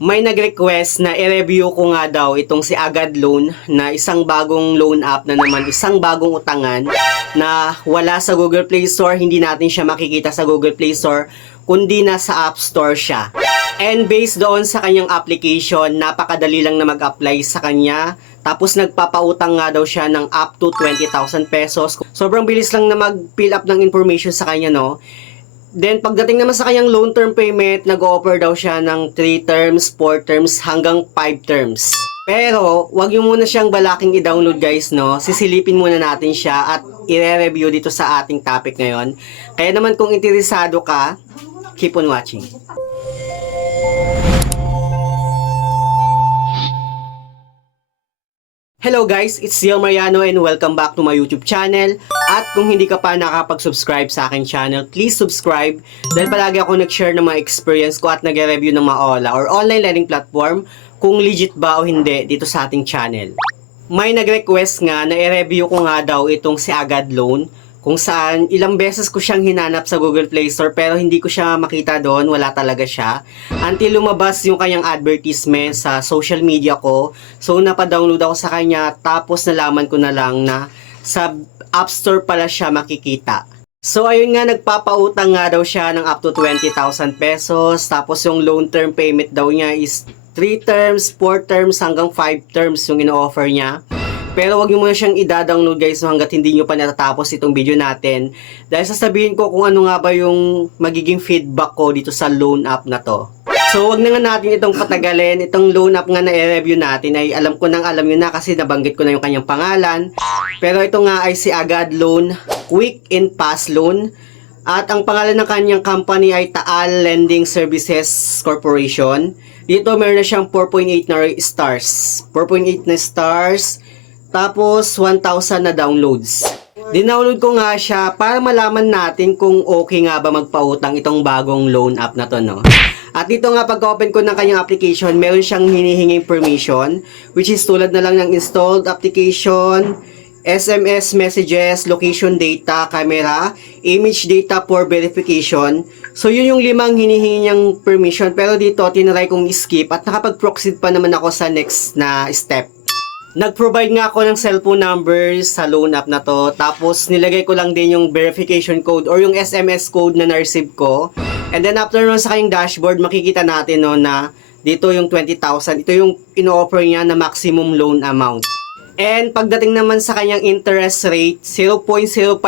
May nag-request na i-review ko nga daw itong si Agad Loan na isang bagong loan app na naman, isang bagong utangan na wala sa Google Play Store, hindi natin siya makikita sa Google Play Store, kundi nasa App Store siya. And based doon sa kanyang application, napakadali lang na mag-apply sa kanya. Tapos nagpapautang nga daw siya ng up to 20,000 pesos. Sobrang bilis lang na mag-fill up ng information sa kanya, no? Then, pagdating naman sa kanyang loan term payment, nag-offer daw siya ng 3 terms, 4 terms, hanggang 5 terms. Pero, wag nyo muna siyang balaking i-download guys, no? Sisilipin muna natin siya at i-review dito sa ating topic ngayon. Kaya naman kung interesado ka, keep on watching. Hello guys, it's Ziel Mariano and welcome back to my YouTube channel. At kung hindi ka pa nakapag-subscribe sa aking channel, please subscribe dahil palagi ako nag-share ng mga experience ko at nag-review ng mga OLA or online learning platform kung legit ba o hindi dito sa ating channel. May nag-request nga na i-review ko nga daw itong si Agad Loan, kung saan ilang beses ko siyang hinanap sa Google Play Store pero hindi ko siya makita doon, wala talaga siya. Until lumabas yung kanyang advertisement sa social media ko, so napadownload ako sa kanya tapos nalaman ko na lang na sa App Store pala siya makikita. So ayun nga, nagpapautang nga daw siya ng up to 20,000 pesos, tapos yung loan term payment daw niya is 3 terms, 4 terms hanggang 5 terms yung ino-offer niya. Pero wag niyo muna siyang i-download guys hanggat hindi niyo pa natatapos itong video natin. Dahil sasabihin ko kung ano nga ba yung magiging feedback ko dito sa loan app na to. So wag na nga natin itong patagalin. Itong loan app nga na i-review natin ay alam ko nang alam niyo na kasi nabanggit ko na yung kanyang pangalan. Pero ito nga ay si Agad Loan, Quick and Fast Loan. At ang pangalan ng kanyang company ay Taal Lending Services Corporation. Dito meron na siyang 4.8 na stars. 4.8 na stars. Tapos, 1,000 na downloads. Dinownload ko nga siya para malaman natin kung okay nga ba magpautang itong bagong loan app na to, no? At dito nga, pag-open ko ng kanyang application, meron siyang hinihinging permission, which is tulad na lang ng installed application, SMS messages, location data, camera, image data for verification. So, yun yung 5 hinihingi niyang permission. Pero dito, tinry kong skip at nakapag-proceed pa naman ako sa next na step. Nag-provide nga ako ng cellphone numbers sa loan app na to. Tapos nilagay ko lang din yung verification code or yung SMS code na na-receive ko. And then after nun sa kanyang dashboard, makikita natin no, na dito yung 20,000. Ito yung ino-offer niya na maximum loan amount. And pagdating naman sa kanyang interest rate, 0.05%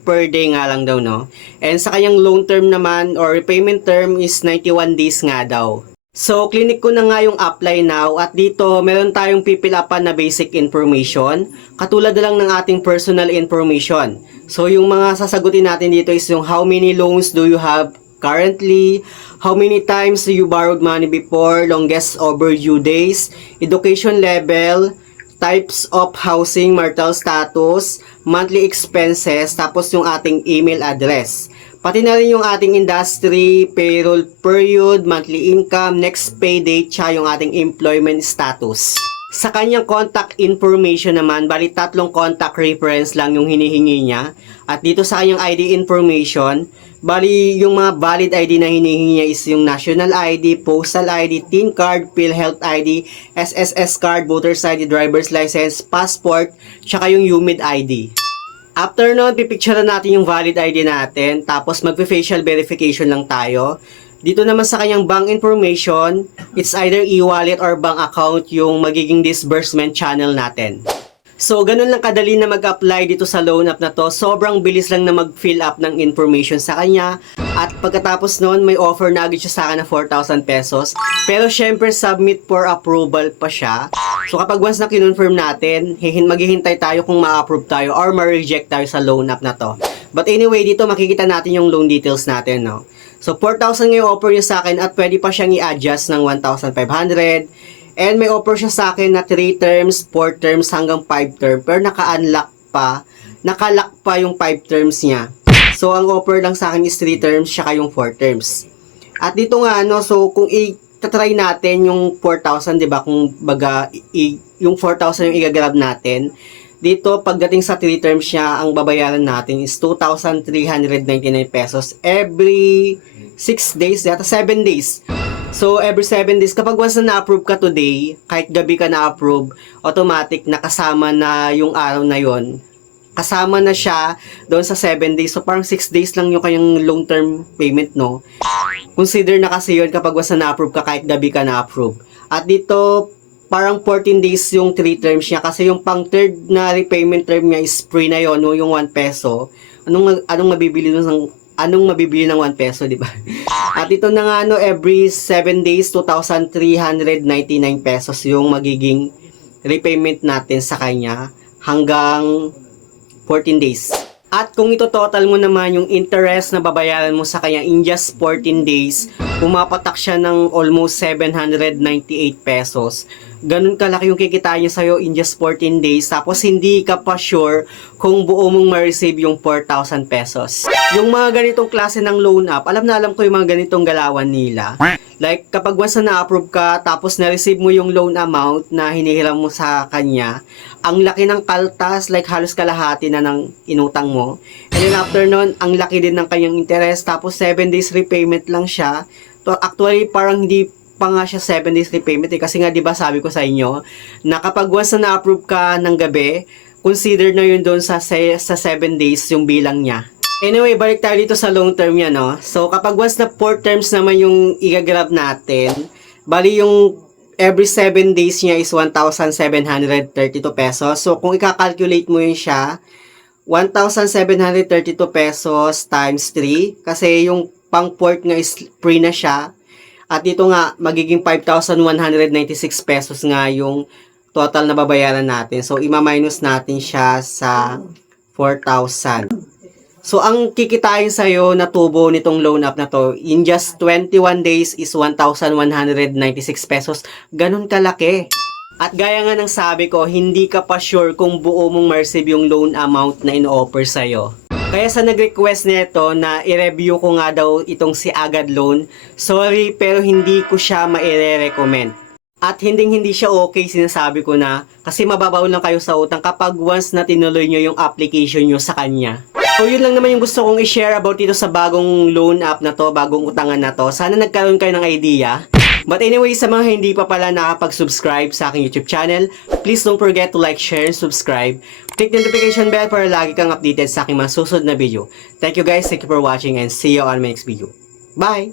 per day nga lang daw, no? And sa kanyang loan term naman or repayment term is 91 days nga daw. So, clinic ko na nga yung apply now at dito meron tayong pipilapan na basic information katulad na lang ng ating personal information. So, yung mga sasagutin natin dito is yung how many loans do you have currently, how many times you borrowed money before, longest overdue days, education level, types of housing, marital status, monthly expenses, tapos yung ating email address. Pati na rin yung ating industry, payroll period, monthly income, next pay date, tsaka yung ating employment status. Sa kanyang contact information naman, bali 3 contact reference lang yung hinihingi niya. At dito sa kanyang ID information, bali yung mga valid ID na hinihingi niya is yung national ID, postal ID, TIN card, PhilHealth ID, SSS card, voter's ID, driver's license, passport, tsaka yung UMID ID. After nun, pipicture natin yung valid ID natin, tapos magpe-facial verification lang tayo. Dito naman sa kanyang bank information, it's either e-wallet or bank account yung magiging disbursement channel natin. So, ganun lang kadali na mag-apply dito sa loan app na to. Sobrang bilis lang na mag-fill up ng information sa kanya. At pagkatapos noon, may offer na agad siya sa akin na 4,000 pesos. Pero syempre, submit for approval pa siya. So, kapag once na kinonfirm natin, maghihintay tayo kung ma-approve tayo or ma-reject tayo sa loan app na to. But anyway, dito makikita natin yung loan details natin, no? So, 4,000 yung offer niya sa akin at pwede pa siyang i-adjust ng 1,500. And may offer siya sa akin na 3 terms, 4 terms hanggang 5 terms. Pero naka-unlock pa. Naka-lock pa yung 5 terms niya. So, ang offer lang sa akin is 3 terms saka yung 4 terms. At dito nga, no, so kung i-try natin yung 4,000, di ba? Kung baga, yung 4,000 yung i-grab natin. Dito, pagdating sa 3 terms niya, ang babayaran natin is 2,399 pesos every 6 days, yata 7 days. So, every 7 days, kapag once na na-approve ka today, kahit gabi ka na-approve, automatic nakasama na yung araw na yon. Kasama na siya doon sa 7 days. So, parang 6 days lang yung kanyang long-term payment, no? Consider na kasi yun kapag once na na-approve ka, kahit gabi ka na-approve. At dito, parang 14 days yung 3 terms niya. Kasi yung pang third na repayment term niya is free na yun, no? Yung 1 peso. Anong mabibili ng 1 peso, di ba? At ito na nga, no, every 7 days, 2,399 pesos yung magiging repayment natin sa kanya hanggang 14 days. At kung ito total mo naman yung interest na babayaran mo sa kanya in just 14 days, pumapatak siya ng almost 798 pesos. Ganun kalaki yung kikitain niya sa'yo in just 14 days. Tapos hindi ka pa sure kung buo mong ma-receive yung 4,000 pesos. Yung mga ganitong klase ng loan app, alam na alam ko yung mga ganitong galawan nila. Like, kapag once na na-approve ka, tapos na-receive mo yung loan amount na hinihiram mo sa kanya, ang laki ng kaltas, like halos kalahati na ng inutang mo. And then after nun, ang laki din ng kanyang interest, tapos 7 days repayment lang siya. So, actually, parang hindi pa nga siya 7 days repayment kasi nga 'di ba sabi ko sa inyo na kapag once na na-approve ka ng gabi, consider na yun doon sa 7 days yung bilang niya. Anyway, balik tayo dito sa long term niya, no? So, kapag once na 4 terms naman yung i-grab natin, bali yung every 7 days niya is 1,732 pesos. So, kung i-calculate mo yun siya, 1,732 pesos times 3, kasi yung pang port nga is free na siya. At dito nga, magiging 5,196 pesos nga yung total na babayaran natin. So, ima-minus natin siya sa 4,000. So, ang kikitain sa'yo na tubo nitong loan app na to, in just 21 days is 1,196 pesos. Ganun kalaki. At gaya nga ng sabi ko, hindi ka pa sure kung buo mong ma-receive yung loan amount na in-offer sa'yo. Kaya sa nag-request nito na i-review ko nga daw itong si Agad Loan, sorry pero hindi ko siya maire-recommend. At hindi siya okay, sinasabi ko na, kasi mababaw lang kayo sa utang kapag once na tinuloy nyo yung application nyo sa kanya. So yun lang naman yung gusto kong i-share about dito sa bagong loan app na to, bagong utangan na to. Sana nagkaroon kayo ng idea. But anyway, sa mga hindi pa pala nakapag-subscribe sa aking YouTube channel, please don't forget to like, share, and subscribe. Click the notification bell para lagi kang updated sa aking mga susunod na video. Thank you guys, thank you for watching, and see you on my next video. Bye!